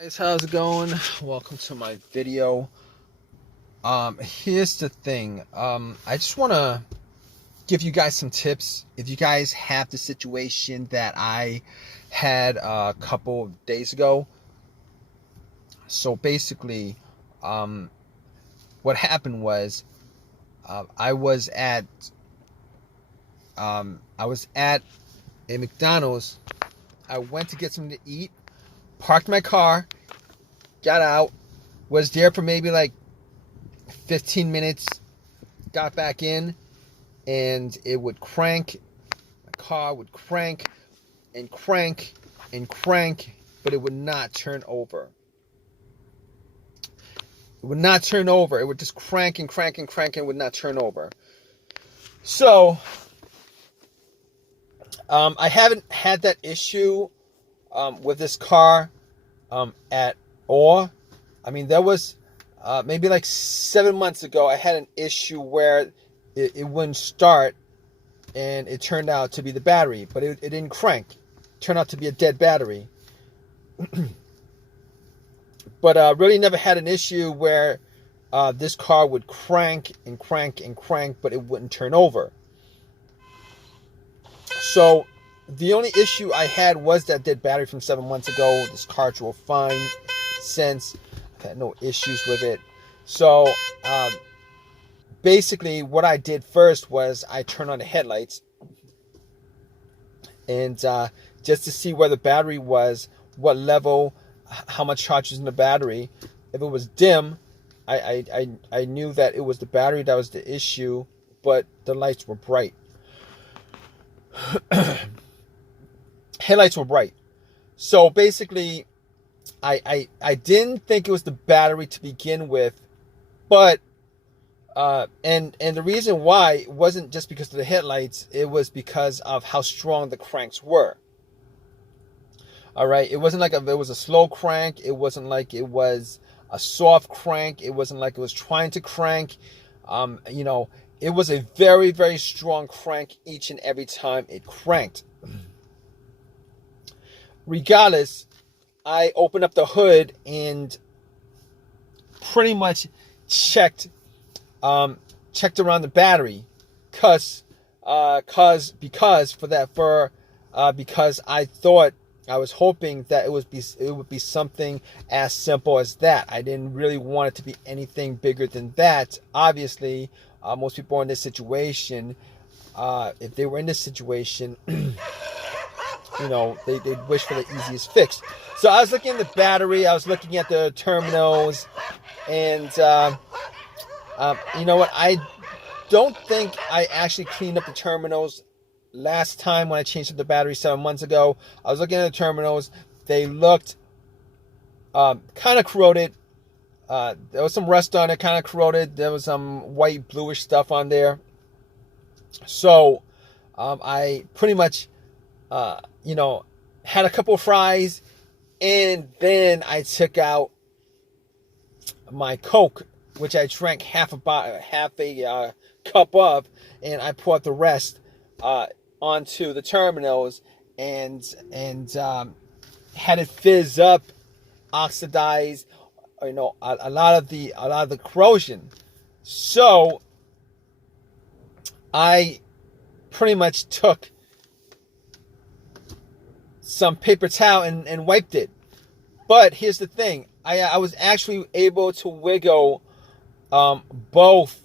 Guys, how's it going? Welcome to my video. Here's the thing. I just want to give you guys some tips if you guys have the situation that I had a couple of days ago. So basically, what happened was I was at a McDonald's. I went to get something to eat, parked my car, got out, was there for maybe like 15 minutes, got back in, and it would crank. My car would crank and crank and crank, but it would not turn over. It would not turn over. It would just crank and crank and crank and would not turn over. So, I haven't had that issue with this car at all. I mean, there was maybe like 7 months ago, I had an issue where it wouldn't start, and it turned out to be the battery, but it didn't crank. It turned out to be a dead battery. But really never had an issue where this car would crank and crank and crank, but it wouldn't turn over. So the only issue I had was that dead battery from 7 months ago. This car drove fine since. I've had no issues with it. So basically what I did first was I turned on the headlights, and just to see where the battery was, what level, how much charge was in the battery. If it was dim, I knew that it was the battery that was the issue, but the lights were bright. Headlights were bright. So basically, I didn't think it was the battery to begin with, but and the reason why it wasn't just because of the headlights, it was because of how strong the cranks were. All right, it wasn't like it was a slow crank. It wasn't like it was a soft crank. It wasn't like it was trying to crank. It was a very, very strong crank each and every time it cranked. Regardless, I opened up the hood and pretty much checked around the battery, because I thought, I was hoping that it would be something as simple as that. I didn't really want it to be anything bigger than that. Obviously, most people in this situation, if they were in this situation, they'd wish for the easiest fix. So I was looking at the battery, I was looking at the terminals, and you know what? I don't think I actually cleaned up the terminals last time when I changed up the battery 7 months ago. I was looking at the terminals. They looked kind of corroded. There was some rust on it, kind of corroded. There was some white, bluish stuff on there. So I pretty much, had a couple of fries, and then I took out my Coke, which I drank half a cup of, and I poured the rest onto the terminals, and had it fizz up, oxidize, a lot of the corrosion. So I pretty much took some paper towel and wiped it. But here's the thing, I was actually able to wiggle both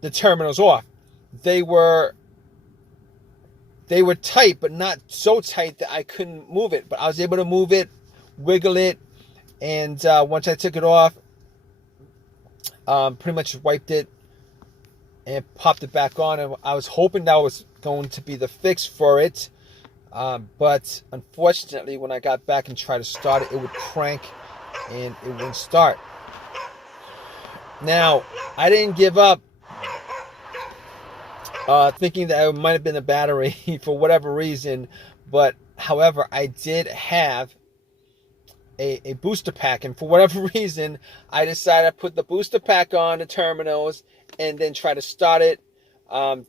the terminals off. They were tight, but not so tight that I couldn't move it. But I was able to move it, wiggle it, and once I took it off, pretty much wiped it and popped it back on. And I was hoping that was going to be the fix for it. But unfortunately, when I got back and tried to start it, it would crank and it wouldn't start. Now, I didn't give up, thinking that it might have been a battery for whatever reason. But however, I did have a booster pack, and for whatever reason, I decided to put the booster pack on the terminals and then try to start it.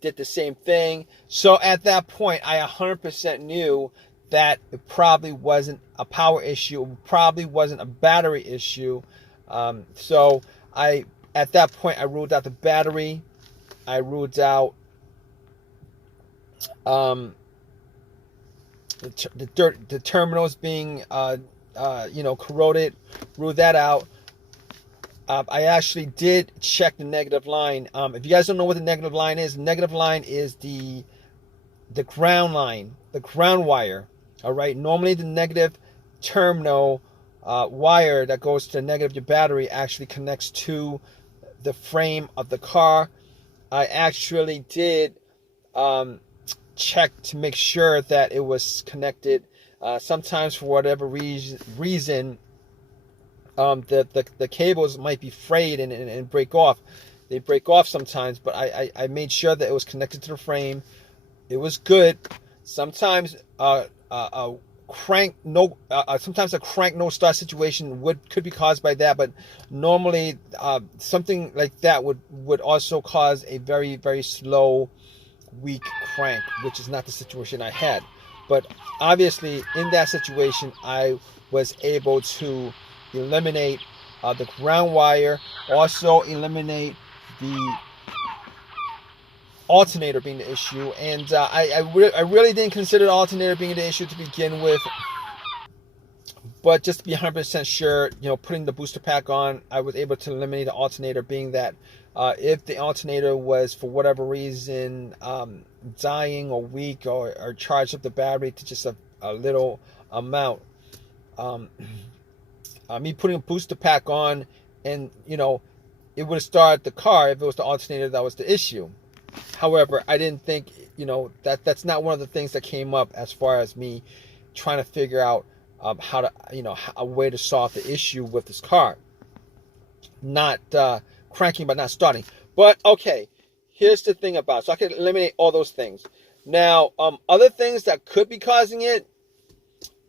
Did the same thing. So at that point, I 100% knew that it probably wasn't a power issue, it probably wasn't a battery issue. So at that point, I ruled out the battery. I ruled out the terminals being corroded. Ruled that out. I actually did check the negative line. If you guys don't know what the negative line is the ground line, the ground wire. All right. Normally, the negative terminal wire that goes to the negative of your battery actually connects to the frame of the car. I actually did check to make sure that it was connected. Sometimes, for whatever reason, the cables might be frayed and break off. They break off sometimes, but I made sure that it was connected to the frame. It was good. Sometimes sometimes a crank no start situation could be caused by that, but normally something like that would also cause a very, very slow, weak crank, which is not the situation I had. But obviously in that situation, I was able to eliminate the ground wire, also eliminate the alternator being the issue, and I really didn't consider the alternator being the issue to begin with, but just to be 100% sure, putting the booster pack on, I was able to eliminate the alternator, being that if the alternator was for whatever reason dying or weak or charged up the battery to just a little amount, me putting a booster pack on, and it would have started the car if it was the alternator that was the issue. However, I didn't think, that's not one of the things that came up as far as me trying to figure out how to, a way to solve the issue with this car. Not cranking, but not starting. But okay, here's the thing about it. So I can eliminate all those things. Now, other things that could be causing it,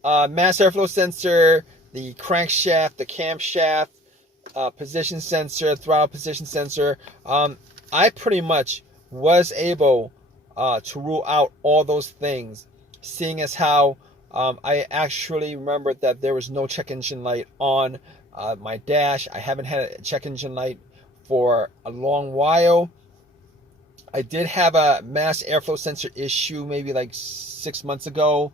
mass airflow sensor, the crankshaft, the camshaft, position sensor, throttle position sensor. I pretty much was able to rule out all those things, seeing as how I actually remembered that there was no check engine light on my dash. I haven't had a check engine light for a long while. I did have a mass airflow sensor issue maybe like 6 months ago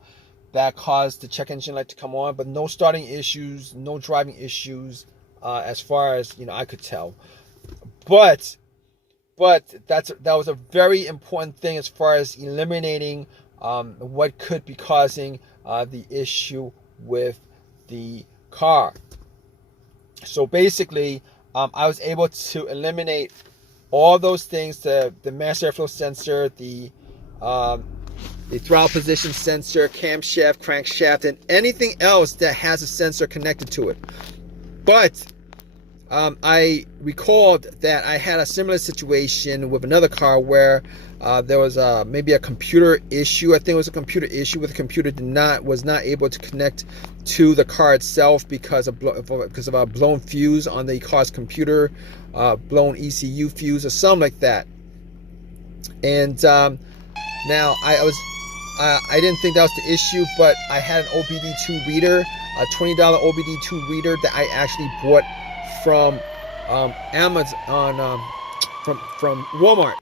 that caused the check engine light to come on, but no starting issues, no driving issues, as far as I could tell. But that was a very important thing as far as eliminating what could be causing the issue with the car. So basically, I was able to eliminate all those things: the mass airflow sensor, the throttle position sensor, camshaft, crankshaft, and anything else that has a sensor connected to it. But I recalled that I had a similar situation with another car where there was maybe a computer issue. I think it was a computer issue where the computer was not able to connect to the car itself because of a blown fuse on the car's computer, blown ECU fuse or something like that. And now I didn't think that was the issue, but I had an OBD2 reader, a $20 OBD2 reader that I actually bought from Amazon, from Walmart,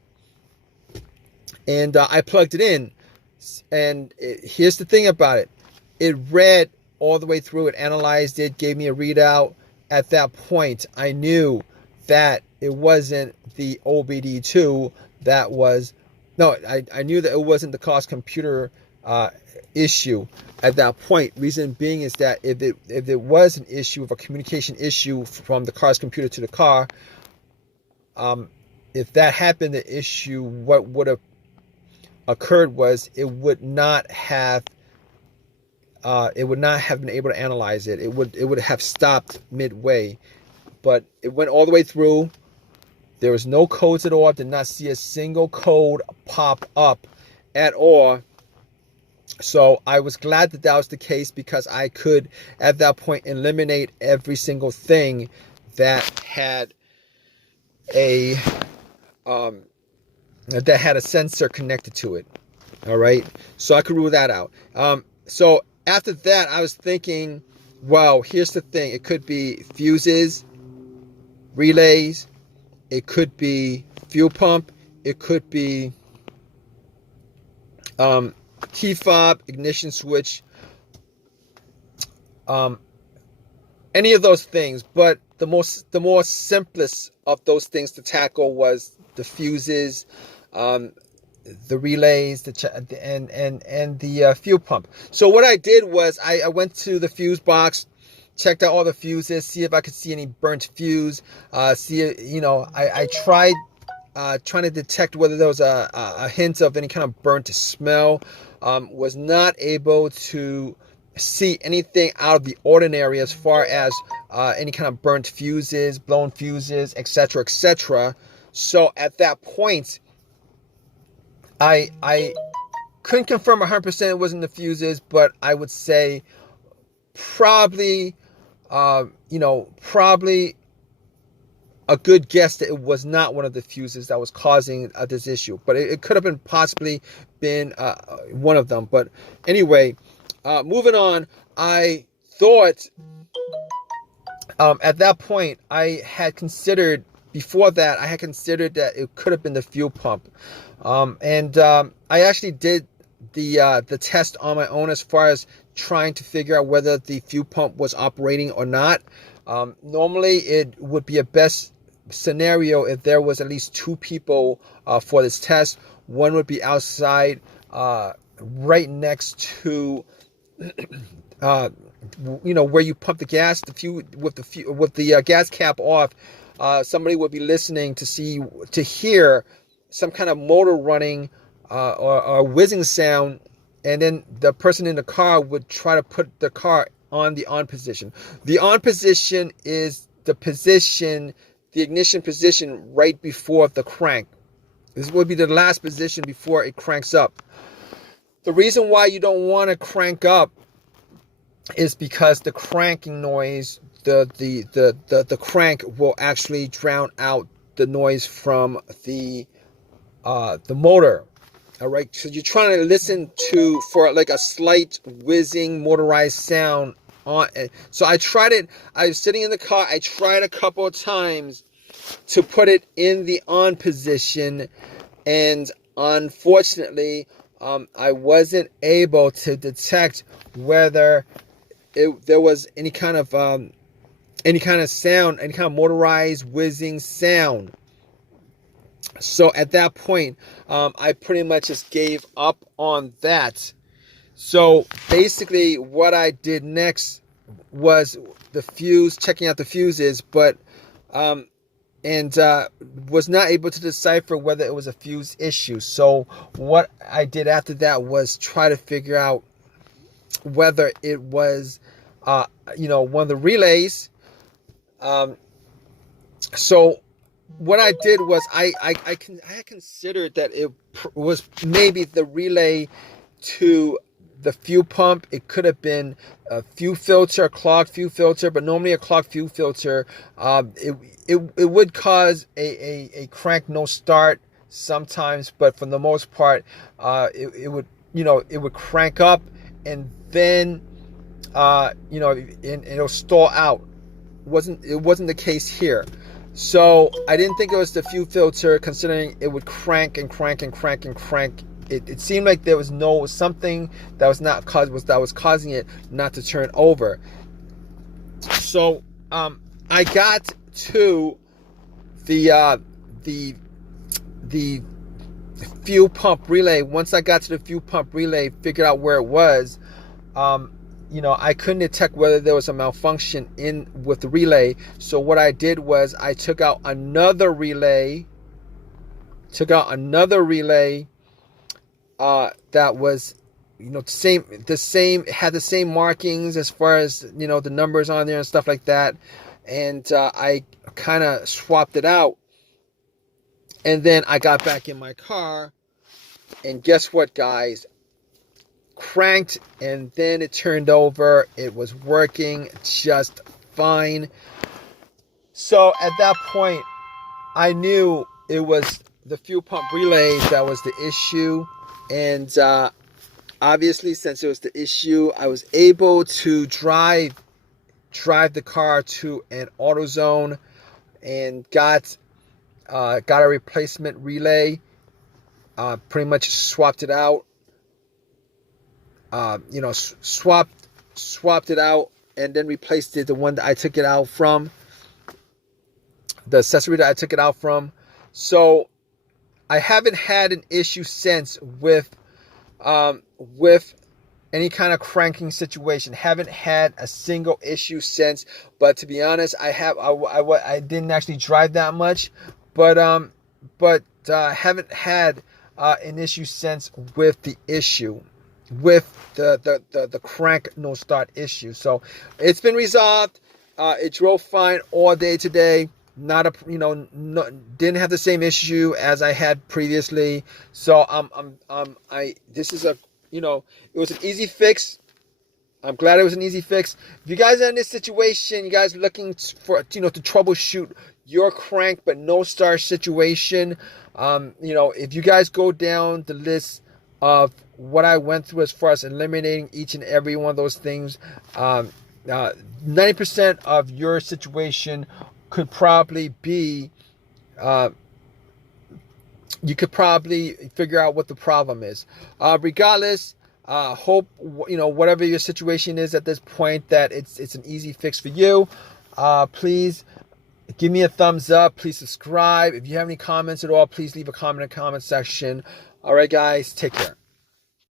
and I plugged it in. And here's the thing about it: it read all the way through. It analyzed it, gave me a readout. At that point, I knew that it wasn't the OBD2 that was. No, I knew that it wasn't the car's computer issue at that point. Reason being is that if it was an issue of a communication issue from the car's computer to the car, if that happened, the issue, what would have occurred was it would not have been able to analyze it. It would have stopped midway, but it went all the way through. There was no codes at all. I did not see a single code pop up at all. So I was glad that was the case, because I could, at that point, eliminate every single thing that had a sensor connected to it. All right, so I could rule that out. So after that, I was thinking, well, here's the thing. It could be fuses, relays. It could be fuel pump. It could be T-fob, ignition switch, um, any of those things. But the more simplest of those things to tackle was the fuses, um, the relays, and the fuel pump. So what I did was I went to the fuse box, checked out all the fuses, see if I could see any burnt fuse. I tried trying to detect whether there was a hint of any kind of burnt smell. Was not able to see anything out of the ordinary as far as any kind of burnt fuses, blown fuses, etc., etc. So at that point, I couldn't confirm 100% it wasn't the fuses, but I would say probably, probably a good guess that it was not one of the fuses that was causing this issue, but it could have been possibly been one of them. But anyway, moving on, I thought at that point before that I had considered that it could have been the fuel pump, and I actually did the test on my own as far as trying to figure out whether the fuel pump was operating or not. Normally it would be a best scenario if there was at least two people for this test. One would be outside, right next to where you pump the gas, with the gas cap off. Somebody would be listening to hear some kind of motor running, or whizzing sound, and then the person in the car would try to put the car on the on position. The on position is the ignition position right before the crank. This would be the last position before it cranks up. The reason why you don't want to crank up is because the cranking noise, the crank will actually drown out the noise from the motor. All right, so you're trying to listen for like a slight whizzing motorized sound on. So I tried it. I was sitting in the car. I tried a couple of times to put it in the on position, and unfortunately, I wasn't able to detect whether there was any kind of sound, any kind of motorized whizzing sound. So at that point, I pretty much just gave up on that. So basically what I did next was checking out the fuses, but was not able to decipher whether it was a fuse issue. So what I did after that was try to figure out whether it was one of the relays. So what I did was I had considered that it was maybe the relay to the fuel pump. It could have been a fuel filter, a clogged fuel filter, but normally a clogged fuel filter, it would cause a crank no start sometimes, but for the most part, it would crank up, and then and it'll stall out. It wasn't the case here. So I didn't think it was the fuel filter, considering it would crank and crank and crank and crank. It seemed like there was something that was causing it not to turn over. So I got to the fuel pump relay. Once I got to the fuel pump relay, figured out where it was. I couldn't detect whether there was a malfunction with the relay. So what I did was I took out another relay. That was, the same, had the same markings as far as, the numbers on there and stuff like that. And I kind of swapped it out. And then I got back in my car, and guess what, guys? Cranked, and then it turned over. It was working just fine. So at that point, I knew it was the fuel pump relay that was the issue. And Obviously, since it was the issue, I was able to drive the car to an AutoZone and got a replacement relay. Pretty much swapped it out. Swapped it out and then replaced it, the one that I took it out from, the accessory that I took it out from. So I haven't had an issue since with any kind of cranking situation. Haven't had a single issue since. But to be honest, I didn't actually drive that much, but haven't had an issue since with the issue, with the crank no start issue. So it's been resolved. It drove fine all day today. Not a didn't have the same issue as I had previously. So this is it was an easy fix. I'm glad it was an easy fix. If you guys are in this situation, you guys are looking for to troubleshoot your crank but no start situation, if you guys go down the list of what I went through as far as eliminating each and every one of those things, 90% of your situation could probably be, you could probably figure out what the problem is. Regardless, hope whatever your situation is at this point, that it's an easy fix for you. Please give me a thumbs up. Please subscribe. If you have any comments at all, please leave a comment in the comment section. All right, guys, take care.